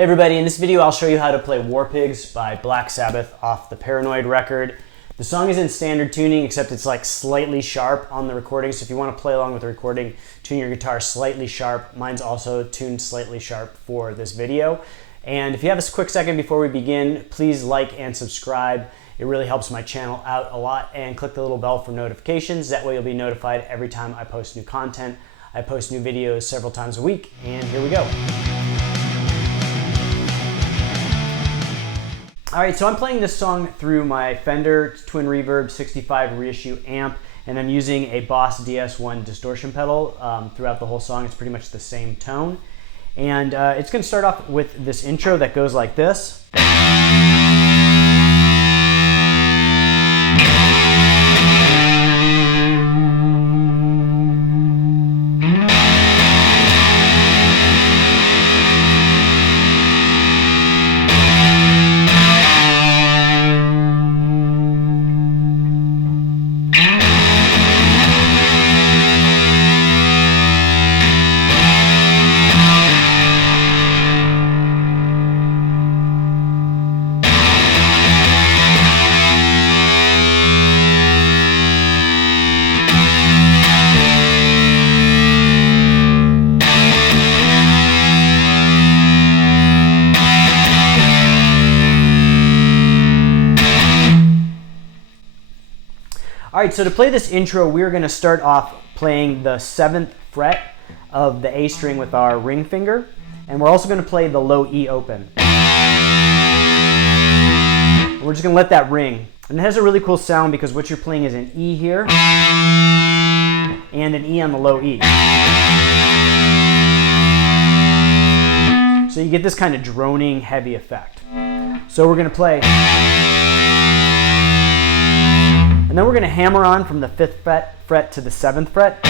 Hey everybody, in this video I'll show you how to play War Pigs by Black Sabbath off the Paranoid record. The song is in standard tuning, except it's like slightly sharp on the recording, so if you want to play along with the recording, tune your guitar slightly sharp. Mine's also tuned slightly sharp for this video. And if you have a quick second before we begin, please like and subscribe. It really helps my channel out a lot, and click the little bell for notifications. That way you'll be notified every time I post new content. I post new videos several times a week, and here we go. Alright, so I'm playing this song through my Fender Twin Reverb 65 reissue amp, and I'm using a Boss DS1 distortion pedal throughout the whole song. It's pretty much the same tone. And it's going to start off with this intro that goes like this. Alright, so to play this intro, we're going to start off playing the 7th fret of the A string with our ring finger, and we're also going to play the low E open. And we're just going to let that ring. And it has a really cool sound because what you're playing is an E here and an E on the low E. So you get this kind of droning, heavy effect. So we're going to play. And then we're going to hammer on from the 5th fret to the 7th fret.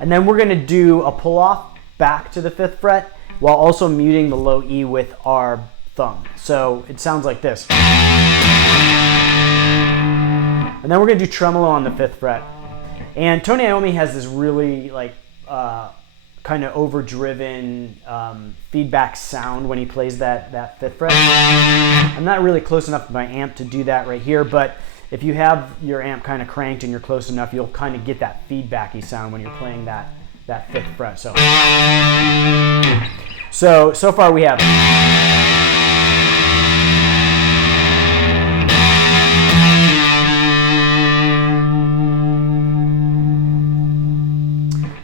And then we're going to do a pull-off back to the 5th fret while also muting the low E with our thumb. So it sounds like this. And then we're going to do tremolo on the 5th fret. And Tony Iommi has this really kind of overdriven feedback sound when he plays that 5th fret. I'm not really close enough to my amp to do that right here, but if you have your amp kind of cranked and you're close enough, you'll kind of get that feedbacky sound when you're playing that 5th fret. So far we have.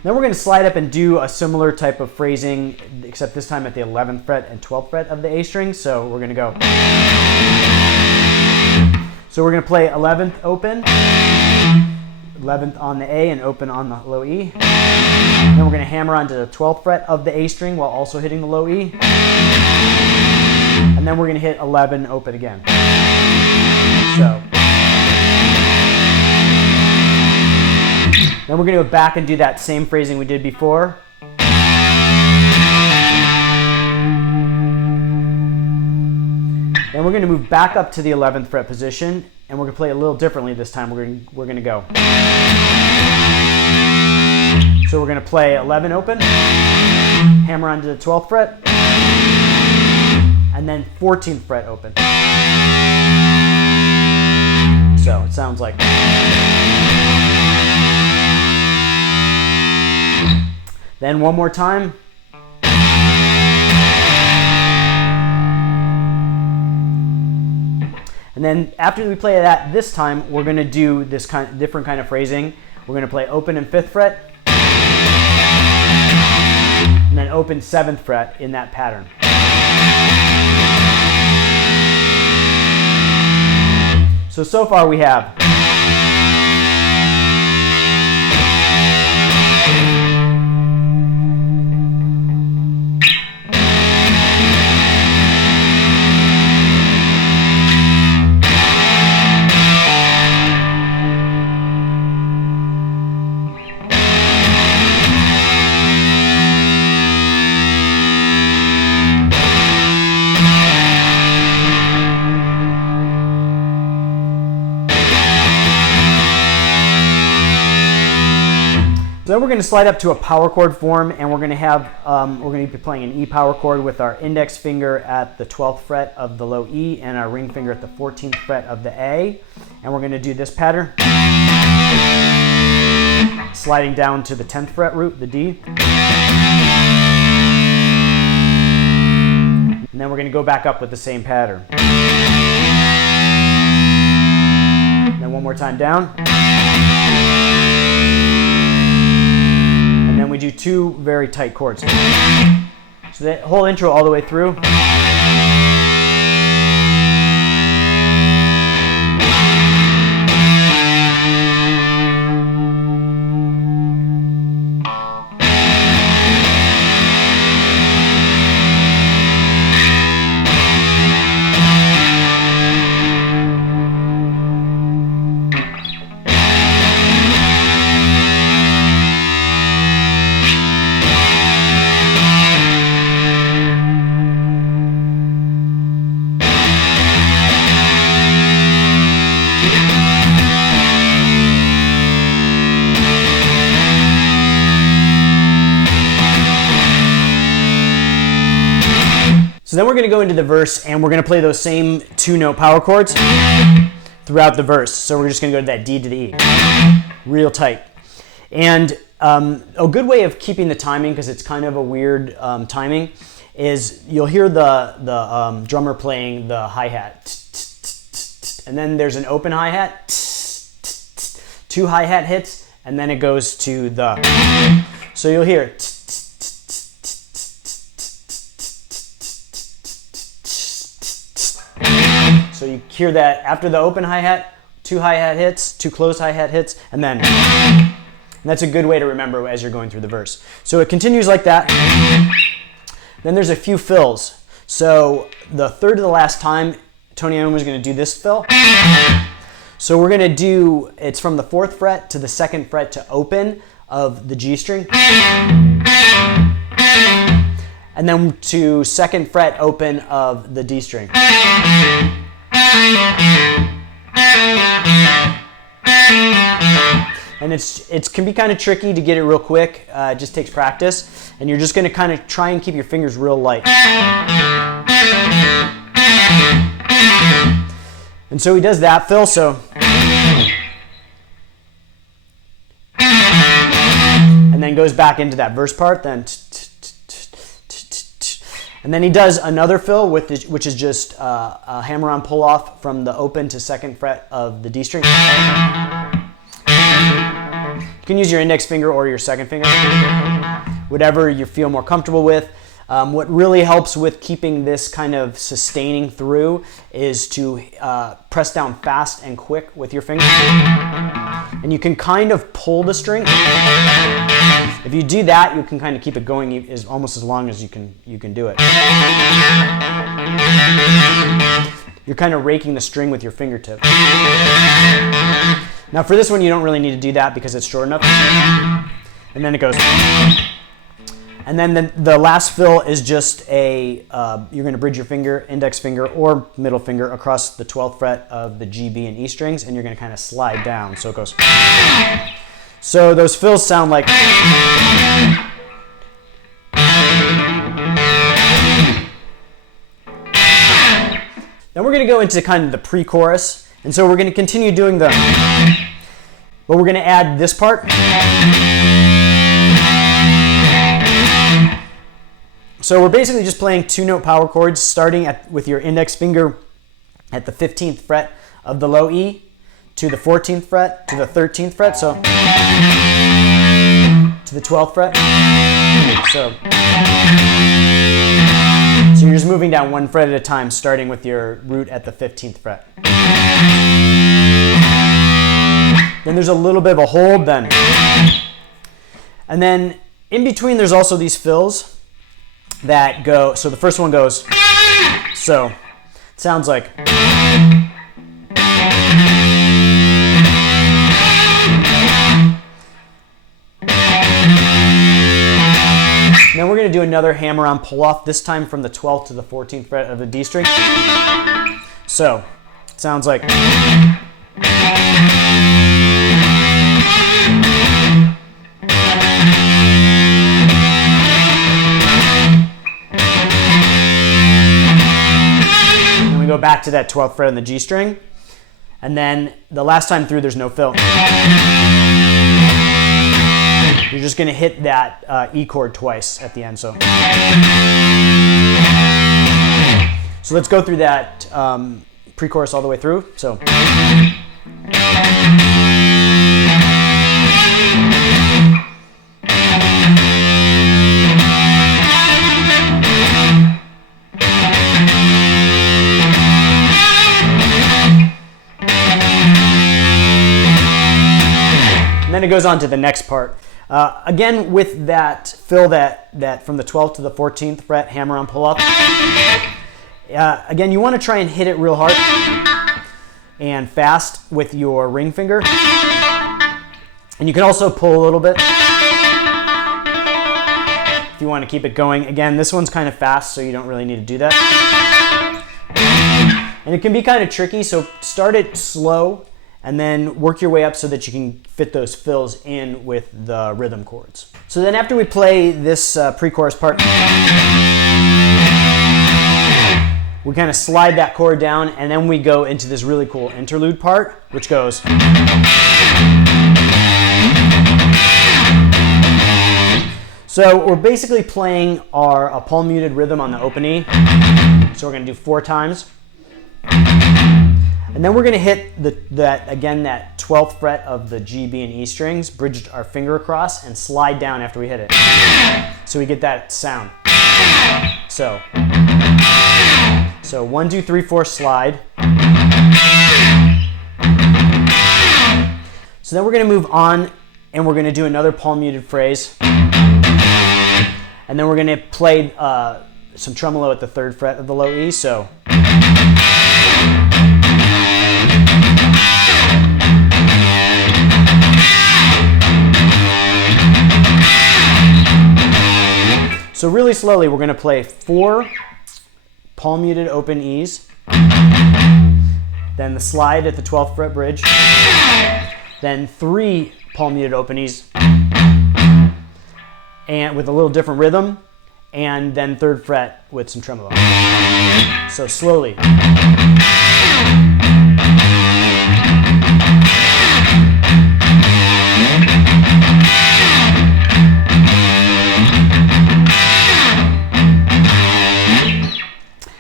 Then we're going to slide up and do a similar type of phrasing, except this time at the 11th fret and 12th fret of the A string. So we're going to go. So we're going to play 11th open, 11th on the A and open on the low E. Then we're going to hammer onto the 12th fret of the A string while also hitting the low E. And then we're going to hit 11 open again. So. Then we're going to go back and do that same phrasing we did before. Then we're going to move back up to the 11th fret position, and we're going to play a little differently this time. We're going to go. So we're going to play 11 open, hammer onto the 12th fret, and then 14th fret open. So it sounds like. Then one more time. And then after we play that this time, we're going to do this different kind of phrasing. We're going to play open in 5th fret, and then open 7th fret in that pattern. So far we have. So then we're going to slide up to a power chord form, and we're going to have we're going to be playing an E power chord with our index finger at the 12th fret of the low E and our ring finger at the 14th fret of the A, and we're going to do this pattern, sliding down to the 10th fret root, the D, and then we're going to go back up with the same pattern. And then one more time down. And then we do two very tight chords. So that whole intro all the way through. So then we're going to go into the verse, and we're going to play those same two-note power chords throughout the verse. So we're just going to go to that D to the E, real tight. And a good way of keeping the timing, because it's kind of a weird timing, is you'll hear the drummer playing the hi-hat, and then there's an open hi-hat, two hi-hat hits, and then it goes to the. So you'll hear. So you hear that after the open hi-hat, two hi-hat hits, two closed hi-hat hits, and then. And that's a good way to remember as you're going through the verse. So it continues like that. Then there's a few fills. So the third to the last time, Tony Iommi is going to do this fill. So we're going to do, it's from the 4th fret to the 2nd fret to open of the G string. And then to 2nd fret open of the D string. And it can be kind of tricky to get it real quick. It just takes practice. And you're just going to kind of try and keep your fingers real light. And so he does that fill. So. And then goes back into that verse part. Then. And then he does another fill, which is just a hammer-on pull-off from the open to 2nd fret of the D string. You can use your index finger or your 2nd finger, whatever you feel more comfortable with. What really helps with keeping this kind of sustaining through is to press down fast and quick with your finger. And you can kind of pull the string. If you do that, you can kind of keep it going almost as long as you can do it. You're kind of raking the string with your fingertip. Now for this one, you don't really need to do that because it's short enough. And then it goes. And then the last fill is just you're going to bridge your finger, index finger or middle finger across the 12th fret of the G, B, and E strings, and you're going to kind of slide down. So it goes. So those fills sound like. Then we're going to go into kind of the pre-chorus. And so we're going to continue doing but we're going to add this part. So we're basically just playing two-note power chords, starting with your index finger at the 15th fret of the low E to the 14th fret to the 13th fret, so to the 12th fret. So you're just moving down one fret at a time, starting with your root at the 15th fret. Then there's a little bit of a hold then. And then in between there's also these fills that go, so the first one goes, so it sounds like. Then we're going to do another hammer-on pull-off, this time from the 12th to the 14th fret of the D string. So it sounds like. back to that 12th fret on the G string. And then the last time through, there's no fill. You're just going to hit that E chord twice at the end. So let's go through that pre-chorus all the way through. So. And then it goes on to the next part. Again, with that fill that from the 12th to the 14th fret, hammer on pull up. Again, you want to try and hit it real hard and fast with your ring finger. And you can also pull a little bit if you want to keep it going. Again, this one's kind of fast, so you don't really need to do that. And it can be kind of tricky, so start it slow and then work your way up so that you can fit those fills in with the rhythm chords. So then after we play this pre-chorus part, we kind of slide that chord down, and then we go into this really cool interlude part, which goes. So we're basically playing a palm muted rhythm on the open E. So we're going to do 4 times. And then we're going to hit that 12th fret of the G, B, and E strings, bridge our finger across, and slide down after we hit it. So we get that sound. So 1, 2, 3, 4, slide. So then we're going to move on, and we're going to do another palm muted phrase. And then we're going to play some tremolo at the 3rd fret of the low E. So. So really slowly, we're going to play 4 palm muted open E's, then the slide at the 12th fret bridge, then 3 palm muted open E's, and with a little different rhythm, and then 3rd fret with some tremolo. So slowly.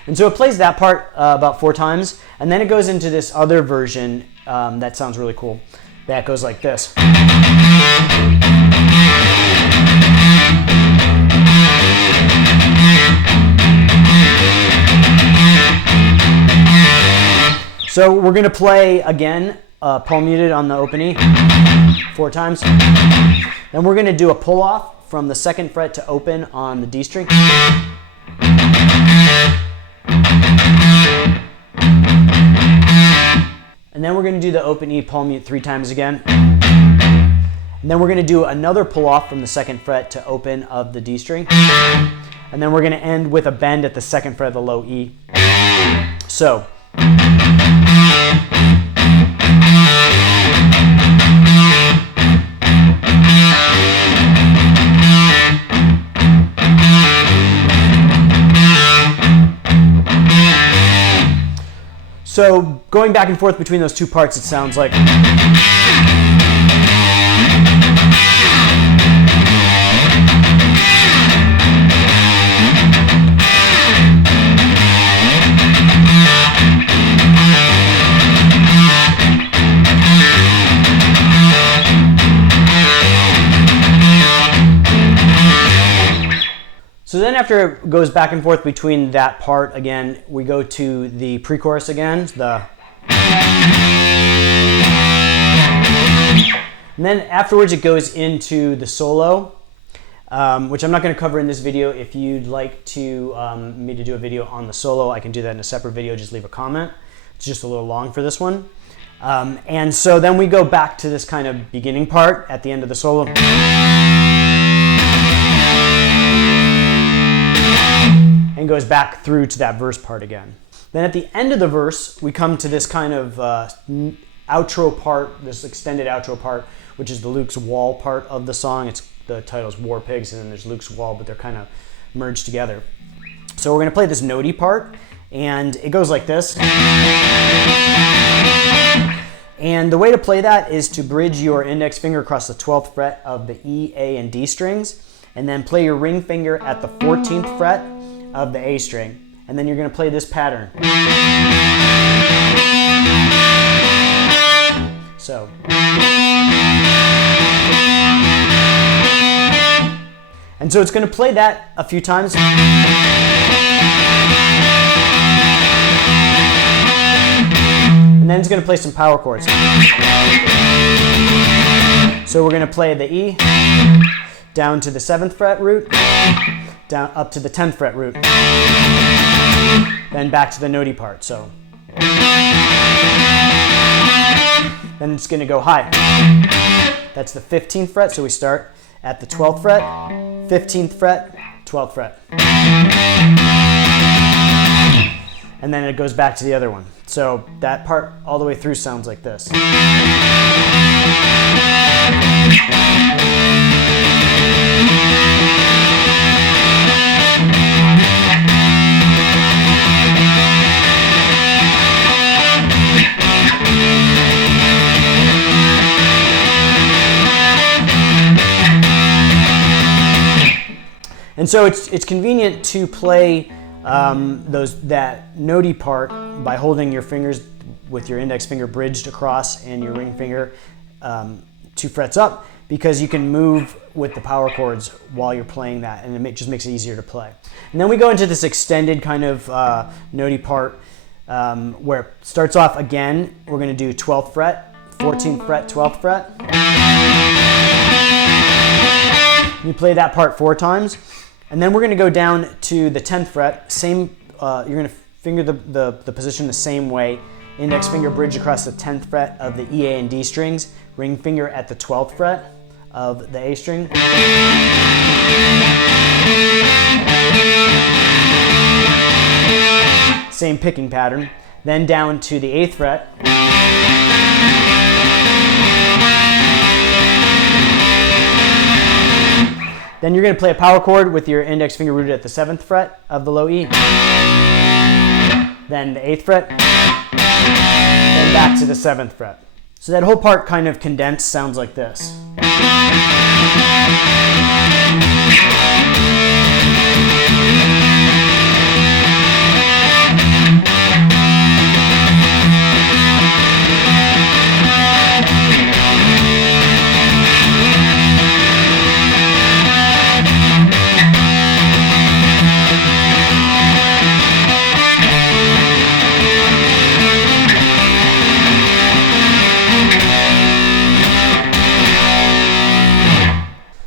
And so it plays that part about 4 times, and then it goes into this other version that sounds really cool. That goes like this. So we're going to play again palm muted on the open E 4 times. Then we're going to do a pull off from the 2nd fret to open on the D string. And then we're going to do the open E palm mute 3 times again. And then we're going to do another pull off from the 2nd fret to open of the D string. And then we're going to end with a bend at the 2nd fret of the low E. So. So going back and forth between those 2 parts, it sounds like. So then after it goes back and forth between that part again, we go to the pre-chorus again, and then afterwards it goes into the solo, which I'm not going to cover in this video. If you'd like me to do a video on the solo, I can do that in a separate video. Just leave a comment. It's just a little long for this one. And so then we go back to this kind of beginning part at the end of the solo. And goes back through to that verse part again. Then at the end of the verse, we come to this kind of outro part, this extended outro part, which is the Luke's Wall part of the song. The title's War Pigs, and then there's Luke's Wall, but they're kind of merged together. So we're going to play this notey part, and it goes like this. And the way to play that is to bridge your index finger across the 12th fret of the E, A, and D strings, and then play your ring finger at the 14th fret of the A string. And then you're going to play this pattern. So. And so it's going to play that a few times. And then it's going to play some power chords. So we're going to play the E down to the 7th fret root, down up to the 10th fret root, then back to the notey part. So then it's going to go high. That's the 15th fret, so we start at the 12th fret, 15th fret, 12th fret. And then it goes back to the other one. So that part all the way through sounds like this. And so it's convenient to play that notey part by holding your fingers with your index finger bridged across and your ring finger 2 frets up, because you can move with the power chords while you're playing that, and it just makes it easier to play. And then we go into this extended kind of notey part where it starts off again. We're going to do 12th fret, 14th fret, 12th fret. You play that part 4 times. And then we're going to go down to the 10th fret. Same, you're going to finger the position the same way. Index finger bridge across the 10th fret of the E, A, and D strings. Ring finger at the 12th fret of the A string. Same picking pattern. Then down to the 8th fret. Then you're going to play a power chord with your index finger rooted at the 7th fret of the low E. Then the 8th fret. Then back to the 7th fret. So that whole part kind of condensed sounds like this.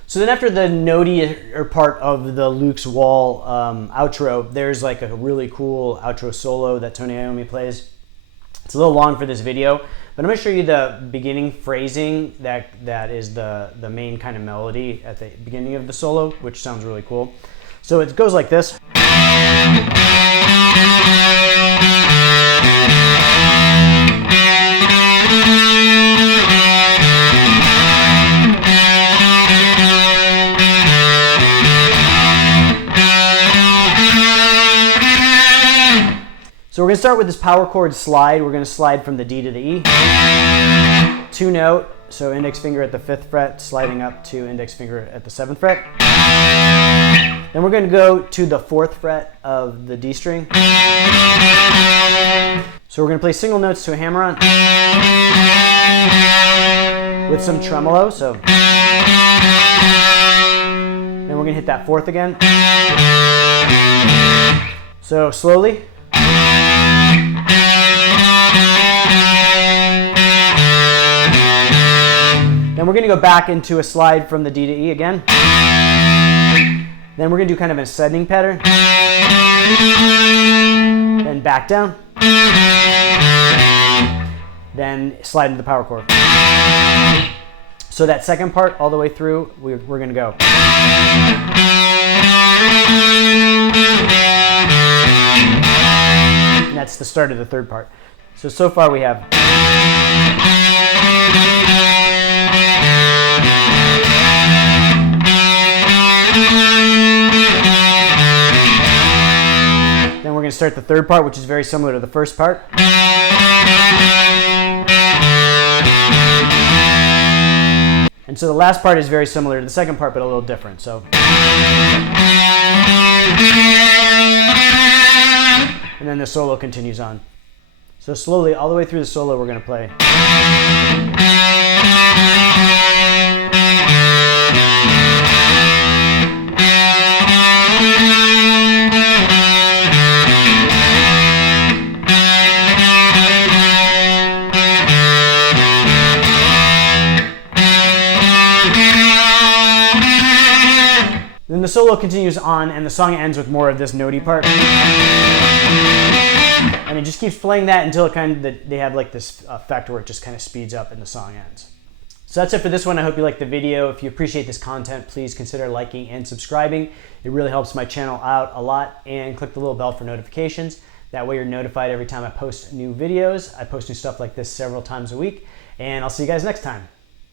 So then after the notey part of the Luke's Wall outro, there's like a really cool outro solo that Tony Iommi plays. It's a little long for this video, but I'm going to show you the beginning phrasing that is the main kind of melody at the beginning of the solo, which sounds really cool. So it goes like this. So we're going to start with this power chord slide. We're going to slide from the D to the E. 2 note, so index finger at the 5th fret, sliding up to index finger at the 7th fret. Then we're going to go to the 4th fret of the D string. So we're going to play single notes to a hammer on with some tremolo. So then we're going to hit that 4th again. So slowly. Then we're going to go back into a slide from the D to E again. Then we're going to do kind of an ascending pattern. Then back down. Then slide into the power chord. So that second part all the way through, we're going to go. And that's the start of the third part. So far we have. Then we're going to start the third part, which is very similar to the first part. And so the last part is very similar to the second part, but a little different. So, and then the solo continues on. So slowly, all the way through the solo, we're going to play. Then the solo continues on, and the song ends with more of this notey part. And it just keeps playing that until it kind of, they have like this effect where it just kind of speeds up and the song ends. So that's it for this one. I hope you liked the video. If you appreciate this content, please consider liking and subscribing. It really helps my channel out a lot. And click the little bell for notifications. That way you're notified every time I post new videos. I post new stuff like this several times a week. And I'll see you guys next time.